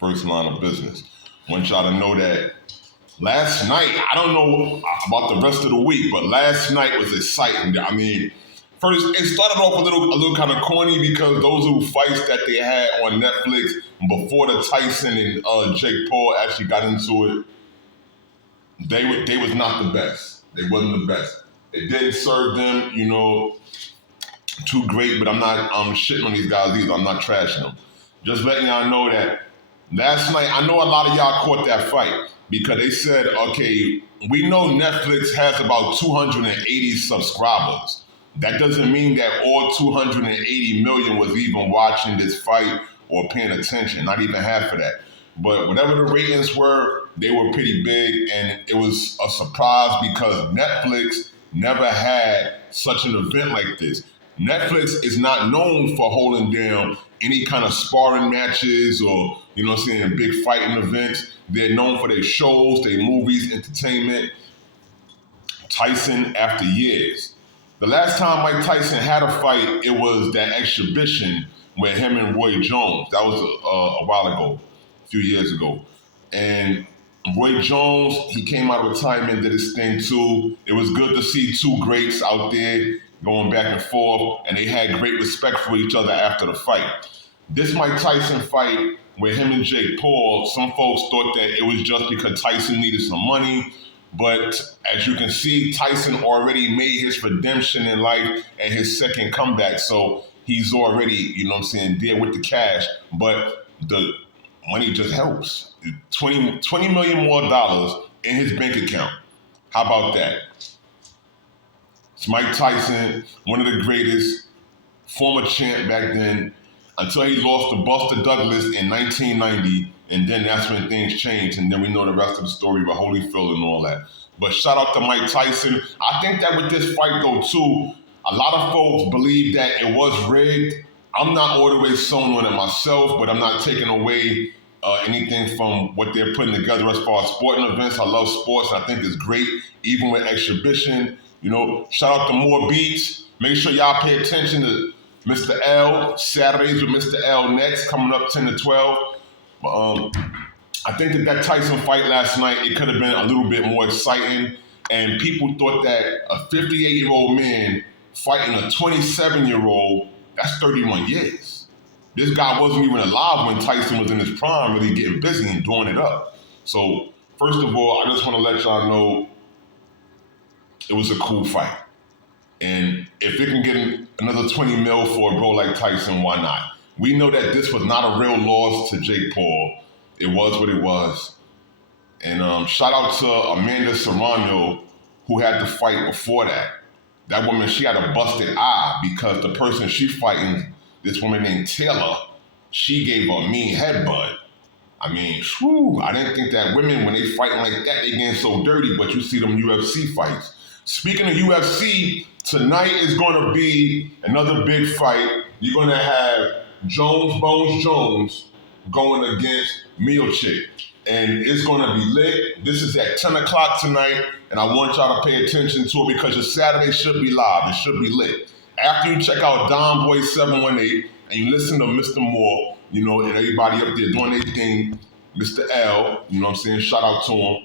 first line of business. Want y'all to know that last night, I don't know about the rest of the week, but last night was exciting. I mean, first, it started off a little kind of corny because those who fights that they had on Netflix before the Tyson and Jake Paul actually got into it, they was not the best. They wasn't the best. It didn't serve them, too great, but I'm not shitting on these guys either. I'm not trashing them. Just letting y'all know that last night, I know a lot of y'all caught that fight because they said, okay, we know Netflix has about 280 subscribers. That doesn't mean that all 280 million was even watching this fight or paying attention, not even half of that. But whatever the ratings were, they were pretty big, and it was a surprise because Netflix never had such an event like this. Netflix is not known for holding down any kind of sparring matches or, big fighting events. They're known for their shows, their movies, entertainment. Tyson, after years. The last time Mike Tyson had a fight, it was that exhibition with him and Roy Jones. That was a while ago, a few years ago. And Roy Jones, he came out of retirement, did his thing too. It was good to see two greats out there going back and forth, and they had great respect for each other after the fight. This Mike Tyson fight with him and Jake Paul, some folks thought that it was just because Tyson needed some money, but as you can see, Tyson already made his redemption in life and his second comeback, so he's already, there with the cash, but the money just helps. $20 million more in his bank account. How about that? It's Mike Tyson, one of the greatest, former champ back then, until he lost to Buster Douglas in 1990, and then that's when things changed, and then we know the rest of the story with Holyfield and all that. But shout out to Mike Tyson. I think that with this fight, though, too, a lot of folks believe that it was rigged. I'm not all the way sewn on it myself, but I'm not taking away anything from what they're putting together as far as sporting events. I love sports. I think it's great, even with exhibition. Shout out to More Beats. Make sure y'all pay attention to Mr. L. Saturdays with Mr. L next, coming up 10 to 12. I think that Tyson fight last night, it could have been a little bit more exciting. And people thought that a 58-year-old man fighting a 27-year-old, that's 31 years. This guy wasn't even alive when Tyson was in his prime, really getting busy and doing it up. So, first of all, I just want to let y'all know it was a cool fight. And if it can get another 20 mil for a bro like Tyson, why not? We know that this was not a real loss to Jake Paul. It was what it was. And shout out to Amanda Serrano, who had the fight before that. That woman, she had a busted eye because the person she fighting, this woman named Taylor, she gave her a mean headbutt. I mean, whew, I didn't think that women, when they fighting like that, they getting so dirty, but you see them UFC fights. Speaking of UFC, tonight is going to be another big fight. You're going to have Bones Jones going against Miocic. And it's going to be lit. This is at 10 o'clock tonight, and I want y'all to pay attention to it because your Saturday should be live. It should be lit. After you check out Don Boy 718 and you listen to Mr. Moore, and everybody up there doing their thing, Mr. L, shout out to him.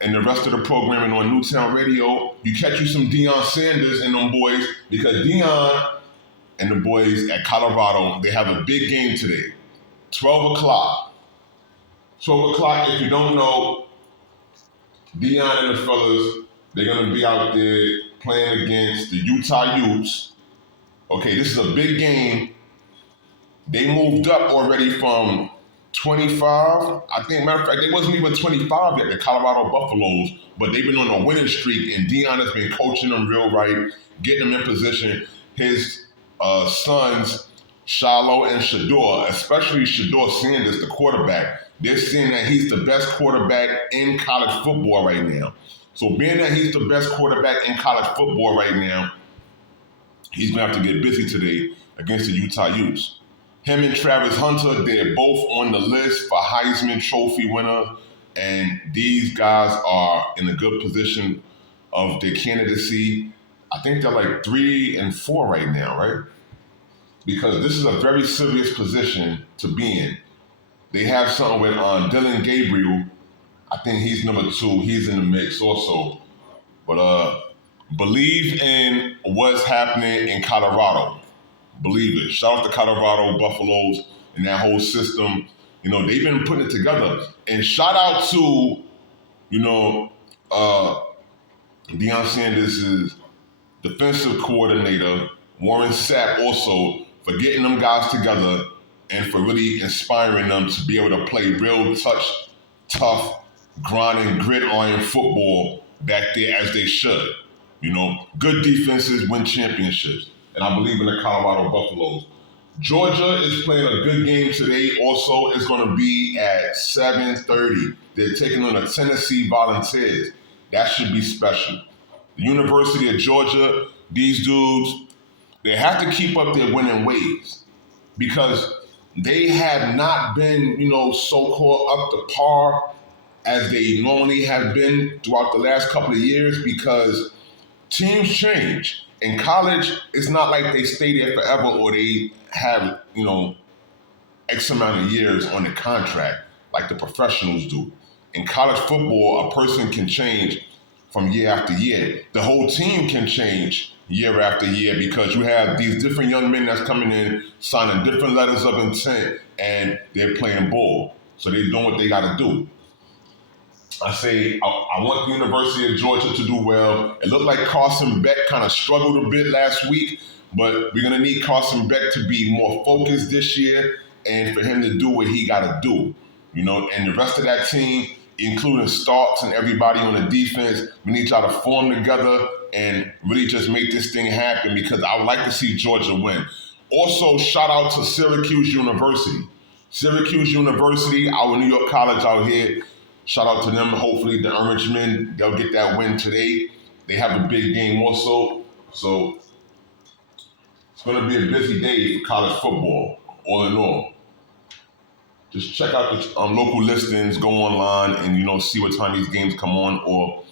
And the rest of the programming on Newtown Radio, you catch you some Deion Sanders and them boys because Deion and the boys at Colorado, they have a big game today. 12 o'clock. 12 o'clock, if you don't know, Deion and the fellas, they're going to be out there playing against the Utah Utes. Okay, this is a big game. They moved up already from 25. I think, matter of fact, they wasn't even 25 yet, the Colorado Buffaloes, but they've been on a winning streak, and Deion has been coaching them real right, getting them in position. His sons, Shiloh and Shador, especially Shador Sanders, the quarterback, they're seeing that he's the best quarterback in college football right now. So being that he's the best quarterback in college football right now, he's going to have to get busy today against the Utah Utes. Him and Travis Hunter, they're both on the list for Heisman Trophy winner, and these guys are in a good position of their candidacy. I think they're like 3 and 4 right now, right? Because this is a very serious position to be in. They have something with Dylan Gabriel. I think he's number 2. He's in the mix also. But believe in what's happening in Colorado. Believe it. Shout out to Colorado Buffaloes and that whole system. They've been putting it together. And shout out to, Deion Sanders' defensive coordinator, Warren Sapp, also for getting them guys together and for really inspiring them to be able to play real tough, grinding, gridiron football back there as they should. Good defenses win championships. And I believe in the Colorado Buffaloes. Georgia is playing a good game today. Also, it's going to be at 7:30. They're taking on the Tennessee Volunteers. That should be special. The University of Georgia, these dudes, they have to keep up their winning ways because they have not been, so-called up to par as they normally have been throughout the last couple of years because teams change. In college, it's not like they stay there forever or they have, X amount of years on the contract like the professionals do. In college football, a person can change from year after year. The whole team can change year after year because you have these different young men that's coming in, signing different letters of intent, and they're playing ball. So they're doing what they got to do. I say I want the University of Georgia to do well. It looked like Carson Beck kind of struggled a bit last week, but we're going to need Carson Beck to be more focused this year and for him to do what he got to do. And the rest of that team, including Starks and everybody on the defense, we need y'all to form together and really just make this thing happen because I would like to see Georgia win. Also, shout out to Syracuse University. Syracuse University, our New York college out here, shout out to them. Hopefully the Orange Men, they'll get that win today. They have a big game also. So it's going to be a busy day for college football, all in all. Just check out the local listings, go online, and, see what time these games come on. Or,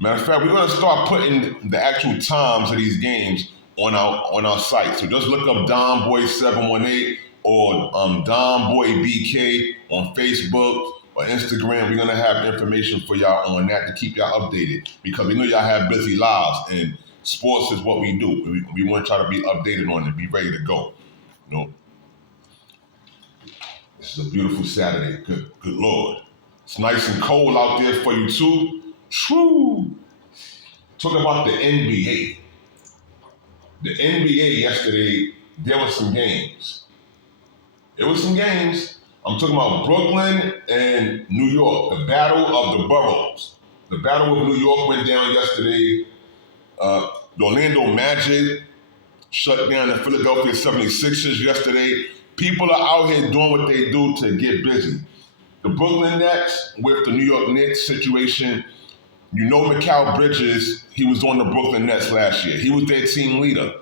matter of fact, we're going to start putting the actual times of these games on our site. So just look up Don Boy 718 or Don Boy BK on Facebook or Instagram. We're going to have information for y'all on that to keep y'all updated because we know y'all have busy lives and sports is what we do. We want y'all to be updated on it, be ready to go. This is a beautiful Saturday. Good Lord. It's nice and cold out there for you too. True. Talk about the NBA. The NBA yesterday, there were some games. I'm talking about Brooklyn and New York, the battle of the boroughs. The battle of New York went down yesterday. The Orlando Magic shut down the Philadelphia 76ers yesterday. People are out here doing what they do to get busy. The Brooklyn Nets with the New York Knicks situation, Mikal Bridges, he was on the Brooklyn Nets last year. He was their team leader.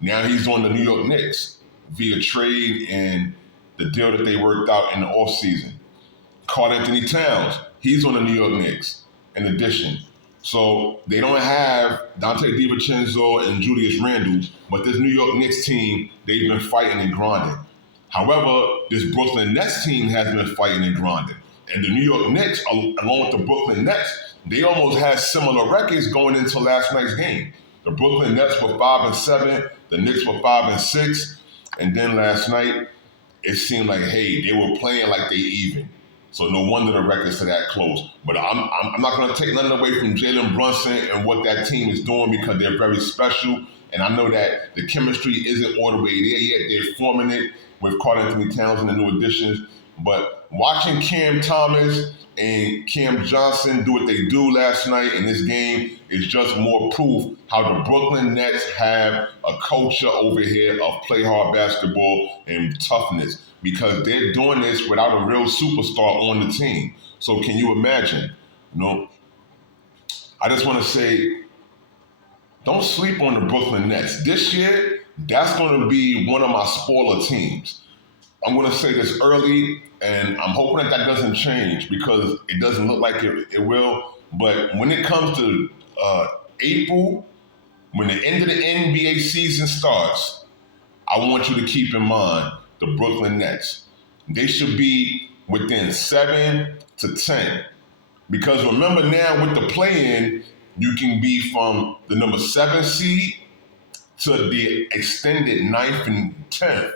Now he's on the New York Knicks via trade and the deal that they worked out in the offseason. Karl-Anthony Towns, he's on the New York Knicks in addition. So they don't have Dante DiVincenzo and Julius Randle, but this New York Knicks team, they've been fighting and grinding. However, this Brooklyn Nets team has been fighting and grinding. And the New York Knicks, along with the Brooklyn Nets, they almost had similar records going into last night's game. The Brooklyn Nets were 5-7, the Knicks were 5-6, and then last night, it seemed like, hey, they were playing like they even. So no wonder the records are that close. But I'm not going to take nothing away from Jalen Brunson and what that team is doing because they're very special. And I know that the chemistry isn't all the way there yet. They're forming it with Karl-Anthony Towns and the new additions. But watching Cam Thomas and Cam Johnson do what they do last night in this game is just more proof how the Brooklyn Nets have a culture over here of play hard basketball and toughness because they're doing this without a real superstar on the team. So can you imagine? I just want to say, don't sleep on the Brooklyn Nets. This year, that's going to be one of my spoiler teams. I'm going to say this early, and I'm hoping that doesn't change because it doesn't look like it will. But when it comes to April, when the end of the NBA season starts, I want you to keep in mind the Brooklyn Nets. They should be within 7 to 10. Because remember now with the play-in, you can be from the number 7 seed to the extended 9th and 10th.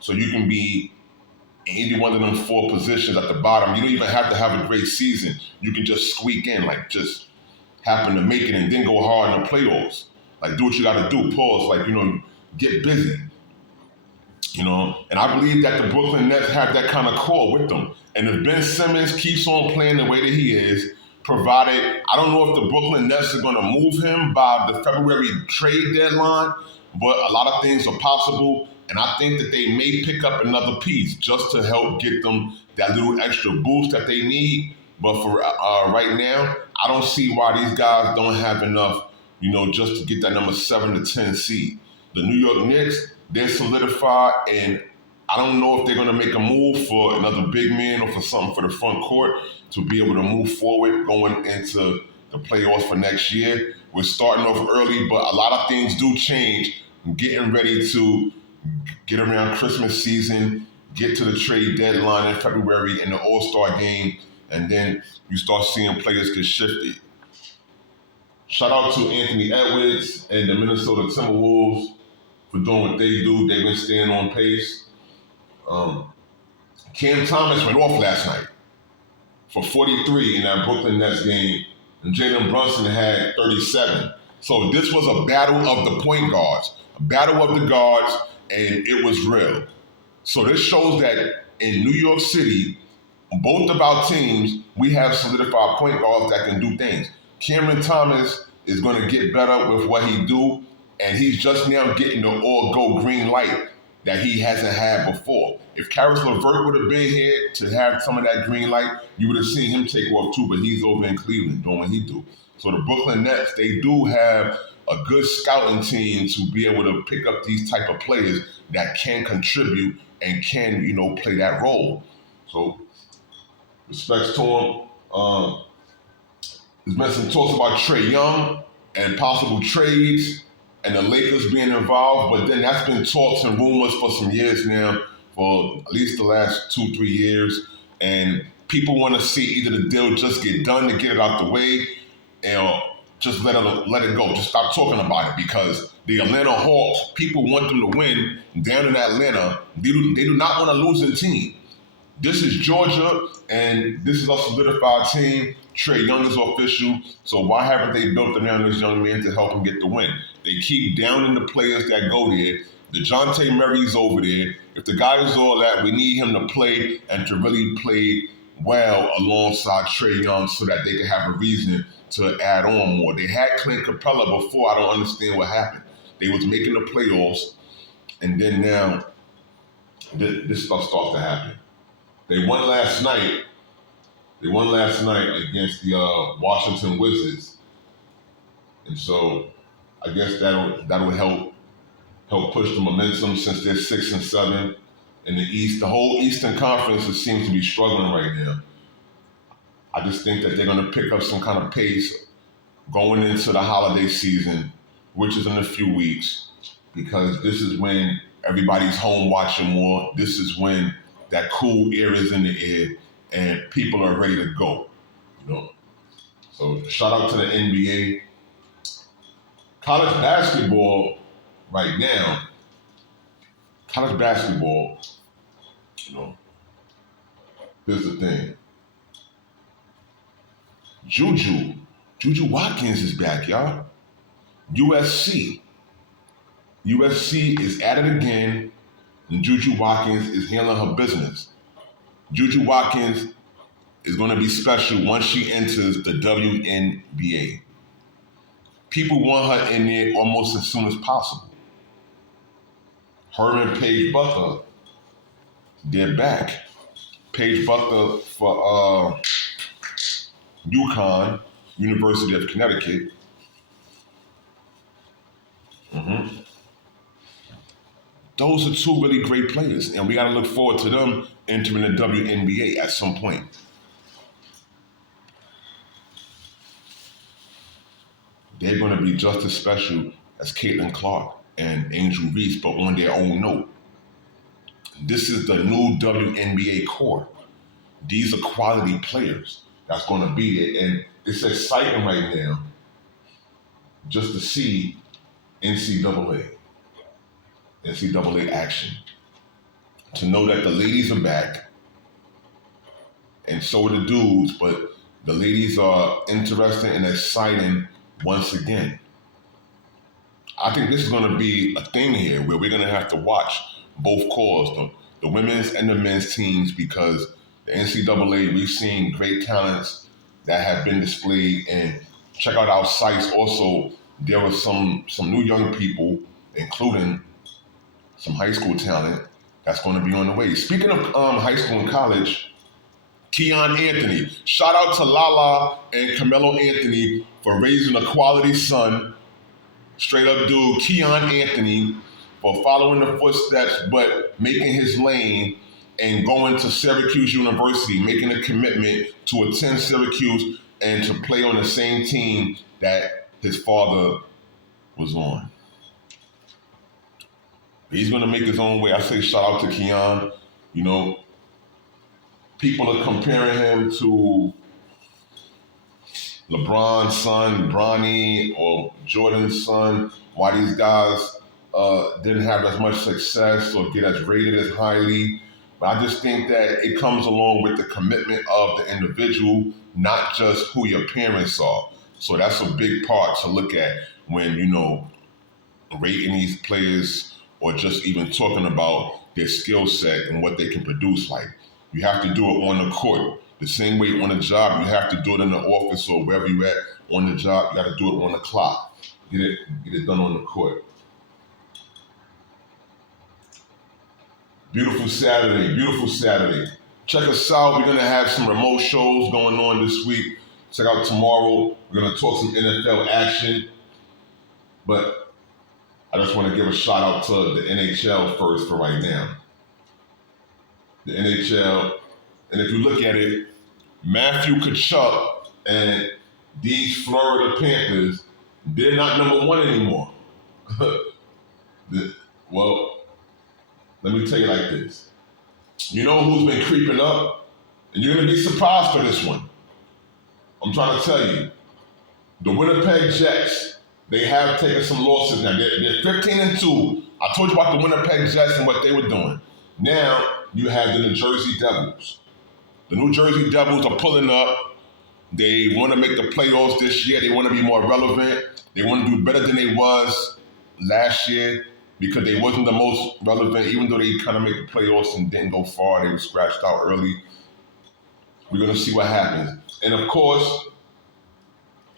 So you can be in either one of them 4 positions at the bottom. You don't even have to have a great season. You can just squeak in, like just happen to make it and then go hard in the playoffs. Like do what you gotta do, pause, like, get busy. And I believe that the Brooklyn Nets have that kind of core with them. And if Ben Simmons keeps on playing the way that he is, provided, I don't know if the Brooklyn Nets are going to move him by the February trade deadline, but a lot of things are possible. And I think that they may pick up another piece just to help get them that little extra boost that they need. But for right now, I don't see why these guys don't have enough, just to get that number 7 to 10 seed. The New York Knicks, they're solidified, and I don't know if they're going to make a move for another big man or for something for the front court to be able to move forward going into the playoffs for next year. We're starting off early, but a lot of things do change. Getting ready to get around Christmas season, get to the trade deadline in February in the All-Star game, and then you start seeing players get shifted. Shout out to Anthony Edwards and the Minnesota Timberwolves for doing what they do. They've been staying on pace. Cam Thomas went off last night for 43 in that Brooklyn Nets game, and Jalen Brunson had 37. So this was a battle of the point guards, a battle of the guards, and it was real. So this shows that in New York City, both of our teams, we have solidified point guards that can do things. Cameron Thomas is going to get better with what he do, and he's just now getting the all-go green light that he hasn't had before. If Caris LeVert would have been here to have some of that green light, you would have seen him take off too, but he's over in Cleveland doing what he do. So the Brooklyn Nets, they do have a good scouting team to be able to pick up these type of players that can contribute and can, play that role. So respects to him. There's been some talks about Trae Young and possible trades and the Lakers being involved, but then that's been talks and rumors for some years now, for at least the last 2-3 years. And people want to see either the deal just get done to get it out the way, or just let it go. Just stop talking about it, because the Atlanta Hawks, people want them to win down in Atlanta. They do not want a losing team. This is Georgia, and this is a solidified team. Trae Young is official, so why haven't they built around this young man to help him get the win? They keep downing the players that go there. DeJounte Murray's over there. If the guy is all that, we need him to play and to really play well alongside Trae Young so that they can have a reason to add on more. They had Clint Capella before. I don't understand what happened. They was making the playoffs, and then now this stuff starts to happen. They won last night. They won last night against the Washington Wizards, and so I guess that'll help push the momentum since they're 6-7 in the East. The whole Eastern Conference seems to be struggling right now. I just think that they're going to pick up some kind of pace going into the holiday season, which is in a few weeks, because this is when everybody's home watching more. This is when that cool air is in the air and people are ready to go. So shout out to the NBA. College basketball right now, here's the thing. Juju Watkins is back, y'all. USC is at it again, and Juju Watkins is handling her business. Juju Watkins is going to be special once she enters the WNBA. People want her in there almost as soon as possible. Her and Paige Buckler, they're back. Paige Buckler for UConn, University of Connecticut. Those are two really great players, and we got to look forward to them entering the WNBA at some point. They're going to be just as special as Caitlin Clark and Angel Reese, but on their own note. This is the new WNBA core. These are quality players that's going to be there. And it's exciting right now just to see NCAA action. To know that the ladies are back, and so are the dudes, but the ladies are interesting and exciting once again. I think this is going to be a thing here where we're going to have to watch both cores, the women's and the men's teams, because the NCAA, we've seen great talents that have been displayed. And check out our sites. Also, there are some new young people, including some high school talent, that's going to be on the way. Speaking of high school and college, Keon Anthony. Shout out to Lala and Carmelo Anthony for raising a quality son. Straight up dude, Keon Anthony, for following the footsteps but making his lane and going to Syracuse University, making a commitment to attend Syracuse and to play on the same team that his father was on. He's going to make his own way. I say shout out to Keon. You know, people are comparing him to LeBron's son, Bronny, or Jordan's son. Why these guys didn't have as much success or get as rated as highly. But I just think that it comes along with the commitment of the individual, not just who your parents are. So that's a big part to look at when, you know, rating these players or just even talking about their skill set and what they can produce. Like, you have to do it on the court. The same way on the job, you have to do it in the office or wherever you're at on the job. You got to do it on the clock. Get it done on the court. Beautiful Saturday, beautiful Saturday. Check us out. We're going to have some remote shows going on this week. Check out tomorrow. We're going to talk some NFL action. But I just want to give a shout out to the NHL first for right now. The NHL, and if you look at it, Matthew Tkachuk and these Florida Panthers, they're not number one anymore. Well, let me tell you like this. You know who's been creeping up? And you're going to be surprised for this one. I'm trying to tell you. The Winnipeg Jets, they have taken some losses now. They're 15-2. I told you about the Winnipeg Jets and what they were doing. Now, you have the New Jersey Devils. The New Jersey Devils are pulling up. They want to make the playoffs this year. They want to be more relevant. They want to do better than they was last year because they wasn't the most relevant, even though they kind of made the playoffs and didn't go far. They were scratched out early. We're going to see what happens. And, of course,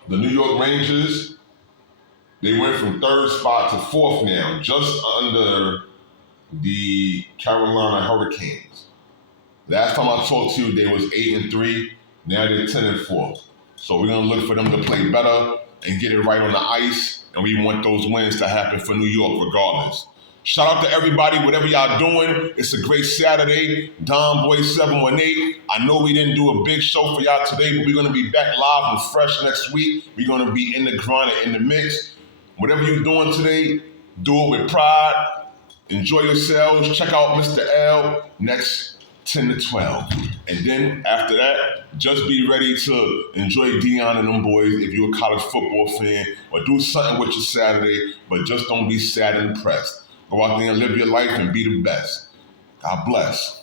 the New York Rangers, they went from third spot to fourth now, just under the Carolina Hurricanes. Last time I talked to you, they was 8-3. Now they're 10-4. So we're gonna look for them to play better and get it right on the ice. And we want those wins to happen for New York regardless. Shout out to everybody, whatever y'all doing. It's a great Saturday. Don Boy 718. I know we didn't do a big show for y'all today, but we're gonna be back live and fresh next week. We're gonna be in the grind and in the mix. Whatever you're doing today, do it with pride. Enjoy yourselves. Check out Mr. L next 10 to 12. And then after that, just be ready to enjoy Deion and them boys if you're a college football fan, or do something with your Saturday, but just don't be sad and depressed. Go out there and live your life and be the best. God bless.